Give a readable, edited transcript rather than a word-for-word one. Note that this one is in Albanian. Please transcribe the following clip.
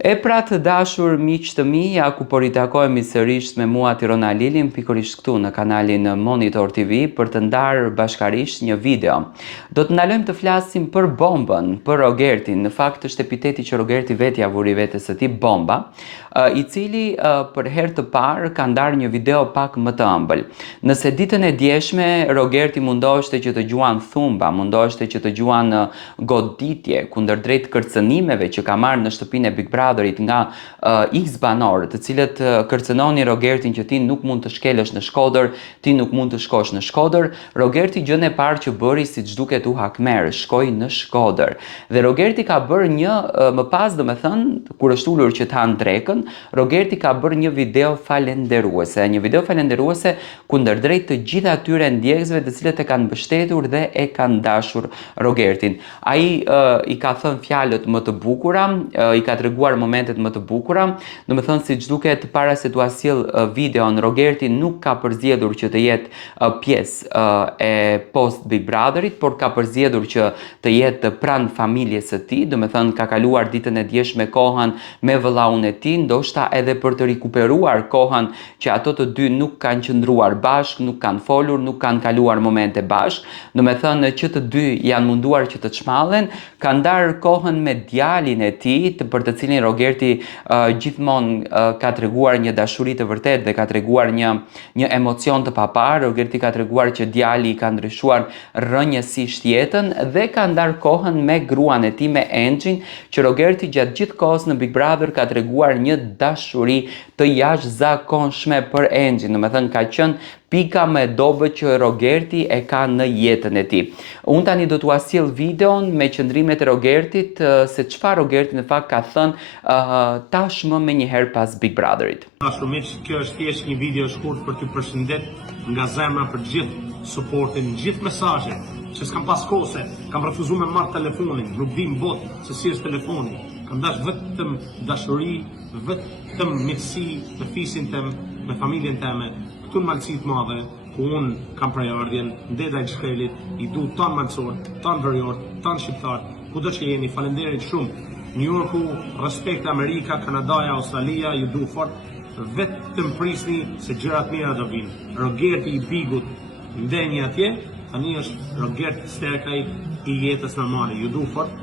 E pra të dashur miq të mi, ja ku po ritakojemi sërish me mua Tirona Lilin, pikërisht këtu në kanalin Monitor TV për të ndarë bashkarisht një video. Do të ndalojmë të flasim për bombën, për Rogertin. Në fakt është epiteti që Rogerti vetë ja vuri vetes së tij bomba, i cili për herë të parë ka ndarë një video pak më të ëmbël. Nëse ditën e djeshme Rogerti mundoheshte që të gjuan thumba, mundoheshte që të gjuan goditje kundërdrejt kërcënimeve që ka marrë në shtëpinë e Big Brotherit nga X banorë, të cilët kërcënonin Rogertin që ti nuk mund të shkelesh në Shkodër, ti nuk mund të shkosh në Shkodër. Rogerti gjën e parë që bëri, siç duket u hakmer, shkoi në Shkodër. Dhe Rogerti ka bërë një më pas, domethënë, kur është ulur që të hanë drekën, Rogerti ka bërë një video falenderuese kundërdrejt të gjithë atyre ndjekësve të cilët e kanë mbështetur dhe e kanë dashur Rogertin. Ai i ka thënë fjalët më të bukura, i ka treguar momentet më të bukura. Domethënë, siç duket, para se t'ua sjell videon, Rogerti nuk ka përzgjedhur që të jetë pjesë e post Big Brotherit, por ka përzgjedhur që të jetë pranë familjes së tij. Domethënë, ka kaluar ditën e djeshme kohën me vëllaun e tij, ndoshta edhe për të rikuperuar kohën që ato të dy nuk kanë qëndruar bashkë, nuk kanë folur, nuk kanë kaluar momente bashkë. Domethënë që të dy janë munduar që të çmallen, ka ndarë kohën me djalin e tij, për të cilin Rogerti gjithmonë ka treguar një dashuri të vërtetë dhe ka treguar një emocion të papar. Rogerti ka treguar që djali ka ndryshuar rrënjësisht jetën dhe ka ndarë kohën me gruan e tij, me Angjin, që Rogerti gjatë gjithë kohës në Big Brother ka treguar një dashuri të jashtëzakonshme për Angjin. Domethënë ka qenë pika më e dobët që Rogerti e ka në jetën e tij. Unë tani do t'ua sjell videon me qëndrimet e Rogertit, se çfarë Rogerti në fakt ka thënë tashmë më njëherë pas Big Brotherit. Kjo është thjesht një video shkurt për t'ju përshëndet nga zemra për gjithë suportin, gjithë mesazhet që s'kam pas kohë, se kam refuzuar me marr telefonin, nuk dim bot se si është telefoni. Kam dash vetëm dashuri, vetëm miqësi me fisin tem, me familjen time. Këtu në Malësi të Madhe, ku unë kam prejardhjen, ndeta i Shkrelit, i du tanë malësor, tanë verior, tanë shqiptar, kudo që jeni, falenderit shumë. New Yorku, respekt Amerika, Kanadaja, Australia, ju du fort, vetëm prisni se gjërat mira do vinë. Rogerti i Bigut ndenjë atje, tani është Rogerti Sterkaj i jetës normale, ju du fort.